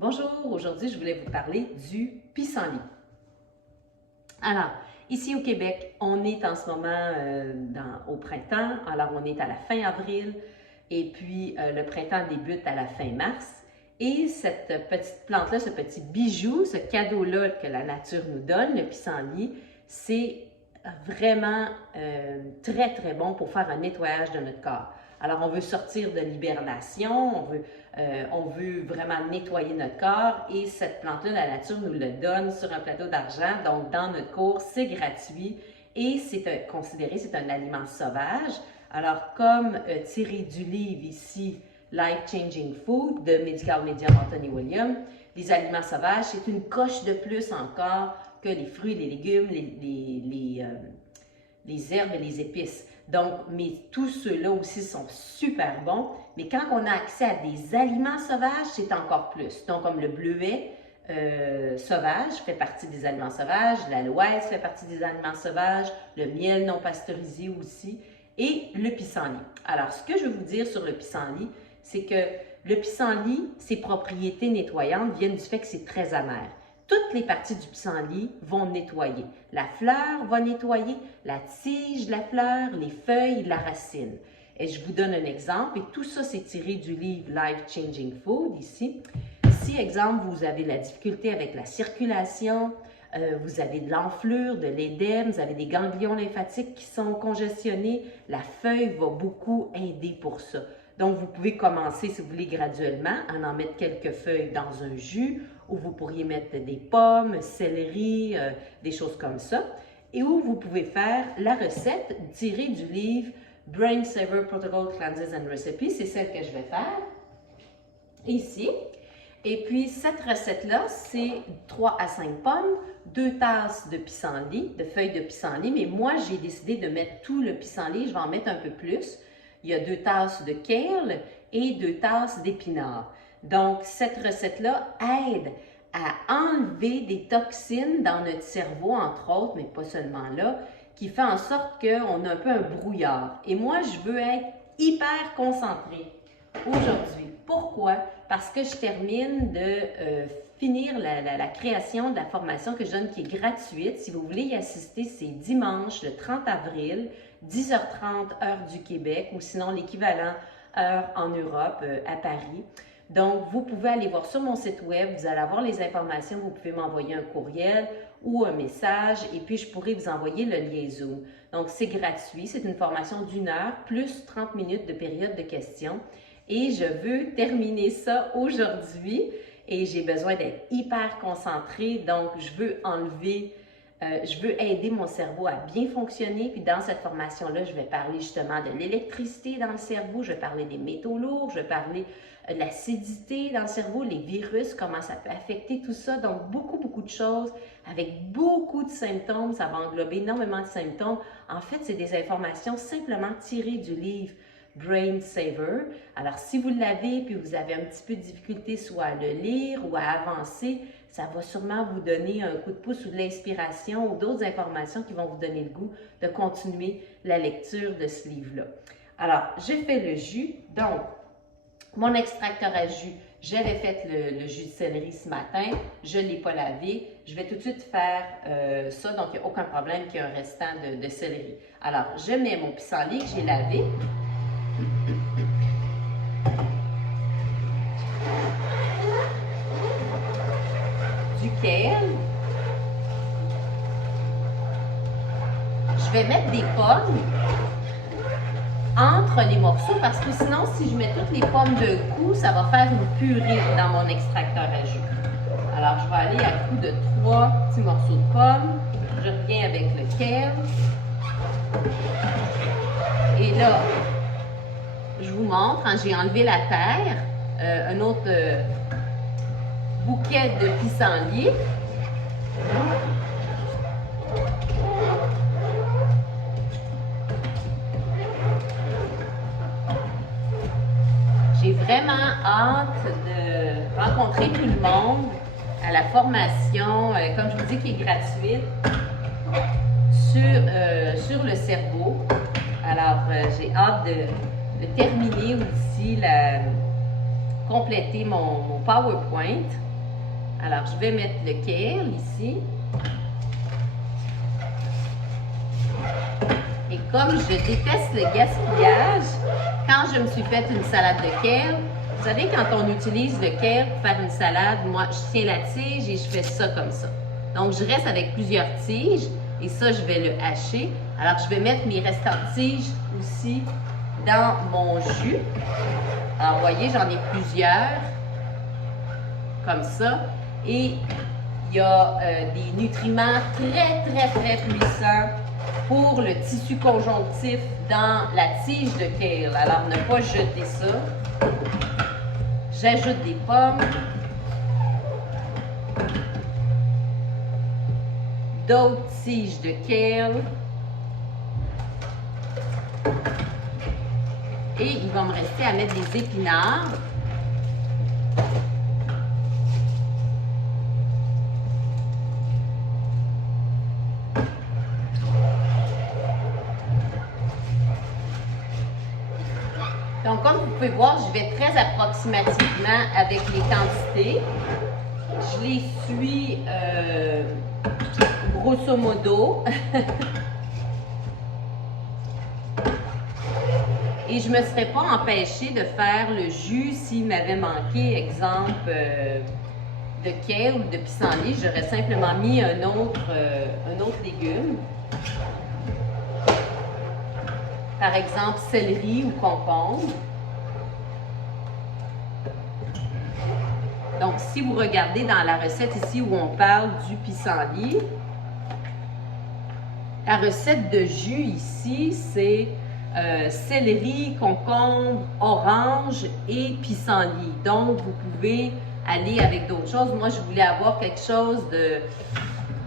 Bonjour, aujourd'hui je voulais vous parler du pissenlit. Alors, ici au Québec, on est en ce moment au printemps, alors on est à la fin avril et puis le printemps débute à la fin mars. Et cette petite plante-là, ce petit bijou, ce cadeau-là que la nature nous donne, le pissenlit, c'est vraiment très très bon pour faire un nettoyage de notre corps. Alors on veut sortir de l'hibernation, on veut vraiment nettoyer notre corps et cette plante-là, la nature nous le donne sur un plateau d'argent. Donc dans notre cours, c'est gratuit et c'est considéré, c'est un aliment sauvage. Alors comme tiré du livre ici, Life Changing Food de Medical Medium Anthony William, les aliments sauvages, c'est une coche de plus encore que les fruits, les légumes, les herbes et les épices. Donc, mais tous ceux-là aussi sont super bons. Mais quand on a accès à des aliments sauvages, c'est encore plus. Donc, comme le bleuet sauvage fait partie des aliments sauvages, l'aloès fait partie des aliments sauvages, le miel non pasteurisé aussi, et le pissenlit. Alors, ce que je veux vous dire sur le pissenlit, c'est que le pissenlit, ses propriétés nettoyantes viennent du fait que c'est très amer. Toutes les parties du pissenlit vont nettoyer. La fleur va nettoyer, la tige de la fleur, les feuilles, la racine. Et je vous donne un exemple, et tout ça c'est tiré du livre Life Changing Food ici. Si, exemple, vous avez de la difficulté avec la circulation, vous avez de l'enflure, de l'édème, vous avez des ganglions lymphatiques qui sont congestionnés, la feuille va beaucoup aider pour ça. Donc, vous pouvez commencer, si vous voulez, graduellement, à en mettre quelques feuilles dans un jus, où vous pourriez mettre des pommes, céleri, des choses comme ça, et où vous pouvez faire la recette tirée du livre Brain Saver Protocol Cleanses and Recipes. C'est celle que je vais faire ici. Et puis, cette recette-là, c'est 3 à 5 pommes, 2 tasses de pissenlit, de feuilles de pissenlit, mais moi, j'ai décidé de mettre tout le pissenlit, je vais en mettre un peu plus. Il y a 2 tasses de kale et 2 tasses d'épinards. Donc, cette recette-là aide à enlever des toxines dans notre cerveau, entre autres, mais pas seulement là, qui fait en sorte qu'on a un peu un brouillard. Et moi, je veux être hyper concentrée aujourd'hui. Pourquoi? Parce que je termine de finir la création de la formation que je donne qui est gratuite. Si vous voulez y assister, c'est dimanche, le 30 avril, 10h30 heure du Québec ou sinon l'équivalent heure en Europe, à Paris. Donc, vous pouvez aller voir sur mon site web, vous allez avoir les informations, vous pouvez m'envoyer un courriel ou un message et puis je pourrai vous envoyer le lien Zoom. Donc, c'est gratuit, c'est une formation d'1 heure plus 30 minutes de période de questions. Et je veux terminer ça aujourd'hui et j'ai besoin d'être hyper concentrée. Donc, je veux aider mon cerveau à bien fonctionner. Puis dans cette formation-là, je vais parler justement de l'électricité dans le cerveau, je vais parler des métaux lourds, je vais parler de l'acidité dans le cerveau, les virus, comment ça peut affecter tout ça. Donc, beaucoup de choses avec beaucoup de symptômes. Ça va englober énormément de symptômes. En fait, c'est des informations simplement tirées du livre Brain Saver. Alors, si vous l'avez puis vous avez un petit peu de difficulté soit à le lire ou à avancer, ça va sûrement vous donner un coup de pouce ou de l'inspiration ou d'autres informations qui vont vous donner le goût de continuer la lecture de ce livre-là. Alors, j'ai fait le jus. Donc, mon extracteur à jus, j'avais fait le jus de céleri ce matin. Je ne l'ai pas lavé. Je vais tout de suite faire ça. Donc, il n'y a aucun problème qu'il y ait un restant de céleri. Alors, je mets mon pissenlit que j'ai lavé. Du kale. Je vais mettre des pommes entre les morceaux parce que sinon, si je mets toutes les pommes d'un coup, ça va faire une purée dans mon extracteur à jus. Alors, je vais aller à coup de 3 petits morceaux de pommes. Je reviens avec le kale. Et là, je vous montre, hein, j'ai enlevé la terre, un autre bouquet de pissenlit. J'ai vraiment hâte de rencontrer tout le monde à la formation, comme je vous dis, qui est gratuite, sur le cerveau. Alors, j'ai hâte de terminer aussi, compléter mon PowerPoint. Alors, je vais mettre le kale ici. Et comme je déteste le gaspillage, quand je me suis fait une salade de kale, vous savez, quand on utilise le kale pour faire une salade, moi, je tiens la tige et je fais ça comme ça. Donc, je reste avec plusieurs tiges et ça, je vais le hacher. Alors, je vais mettre mes restants de tiges aussi dans mon jus. Alors, vous voyez, j'en ai plusieurs, comme ça. Et il y a des nutriments très, très, très puissants pour le tissu conjonctif dans la tige de kale. Alors, ne pas jeter ça. J'ajoute des pommes, d'autres tiges de kale. Et il va me rester à mettre des épinards. Donc, comme vous pouvez voir, je vais très approximativement avec les quantités. Je les suis grosso modo. Et je ne me serais pas empêchée de faire le jus s'il m'avait manqué, exemple, de kale ou de pissenlit. J'aurais simplement mis un autre légume. Par exemple, céleri ou concombre. Donc, si vous regardez dans la recette ici où on parle du pissenlit, la recette de jus ici, c'est céleri, concombre, orange et pissenlit. Donc, vous pouvez aller avec d'autres choses. Moi, je voulais avoir quelque chose de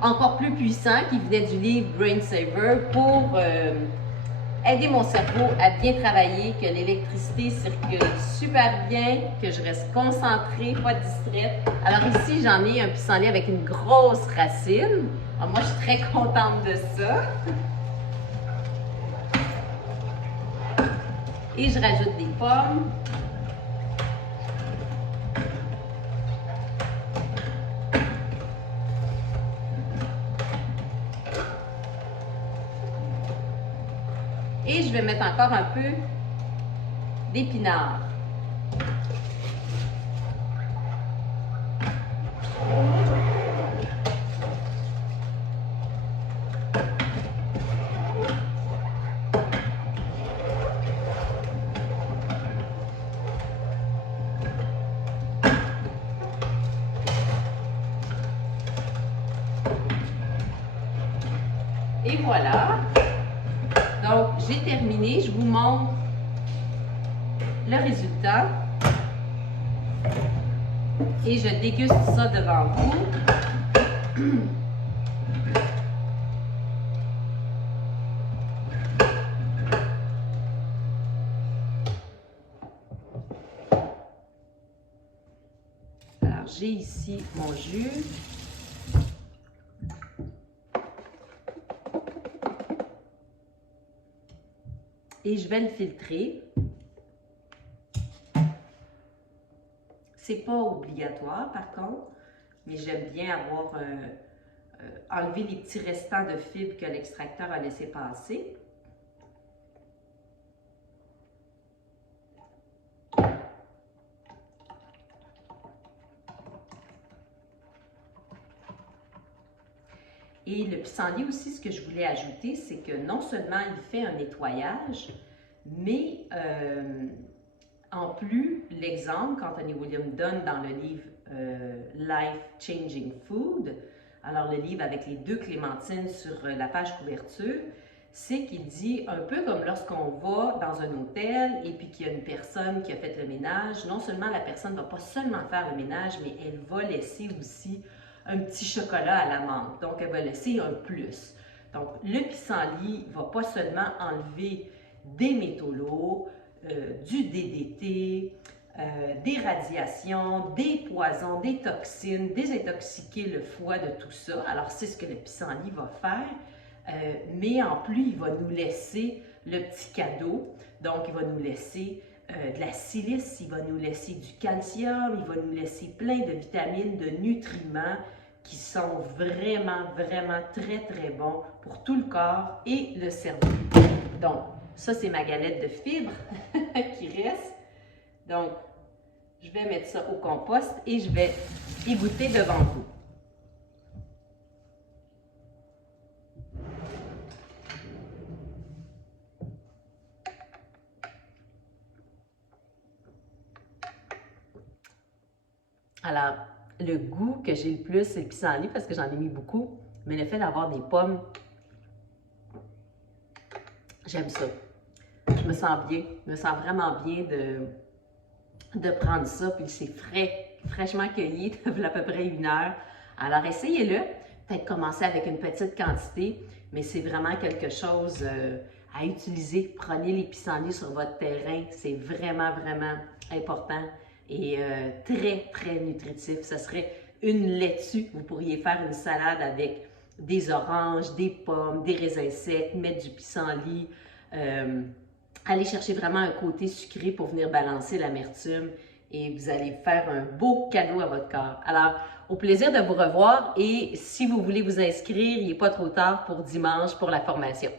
encore plus puissant qui venait du livre Brain Saver pour aider mon cerveau à bien travailler, que l'électricité circule super bien, que je reste concentrée, pas distraite. Alors ici, j'en ai un pissenlit avec une grosse racine. Alors moi, je suis très contente de ça. Et je rajoute des pommes. Et je vais mettre encore un peu d'épinards. Et voilà. Donc, j'ai terminé. Je vous montre le résultat. Et je déguste ça devant vous. Alors, j'ai ici mon jus. Et je vais le filtrer. C'est pas obligatoire par contre, mais j'aime bien avoir enlevé les petits restants de fibres que l'extracteur a laissé passer. Et le pissenlit aussi, ce que je voulais ajouter, c'est que non seulement il fait un nettoyage, mais en plus, l'exemple qu'Anthony Williams donne dans le livre Life Changing Food, alors le livre avec les 2 clémentines sur la page couverture, c'est qu'il dit un peu comme lorsqu'on va dans un hôtel et puis qu'il y a une personne qui a fait le ménage, non seulement la personne ne va pas seulement faire le ménage, mais elle va laisser aussi un petit chocolat à la menthe. Donc, elle va laisser un plus. Donc, le pissenlit ne va pas seulement enlever des métaux lourds, du DDT, des radiations, des poisons, des toxines, désintoxiquer le foie de tout ça. Alors, c'est ce que le pissenlit va faire, mais en plus, il va nous laisser le petit cadeau. Donc, il va nous laisser de la silice, il va nous laisser du calcium, il va nous laisser plein de vitamines, de nutriments qui sont vraiment, vraiment très, très bons pour tout le corps et le cerveau. Donc, ça, c'est ma galette de fibres qui reste. Donc, je vais mettre ça au compost et je vais égoutter devant vous. Alors, le goût que j'ai le plus, c'est le pissenlit parce que j'en ai mis beaucoup, mais le fait d'avoir des pommes, j'aime ça. Je me sens bien, je me sens vraiment bien de prendre ça, puis c'est frais, fraîchement cueilli, depuis à peu près 1 heure. Alors, essayez-le. Peut-être commencer avec une petite quantité, mais c'est vraiment quelque chose à utiliser. Prenez les pissenlits sur votre terrain, c'est vraiment, vraiment important et très, très nutritif. Ce serait une laitue. Vous pourriez faire une salade avec des oranges, des pommes, des raisins secs, mettre du pissenlit. Aller chercher vraiment un côté sucré pour venir balancer l'amertume et vous allez faire un beau cadeau à votre corps. Alors, au plaisir de vous revoir et si vous voulez vous inscrire, il n'est pas trop tard pour dimanche pour la formation.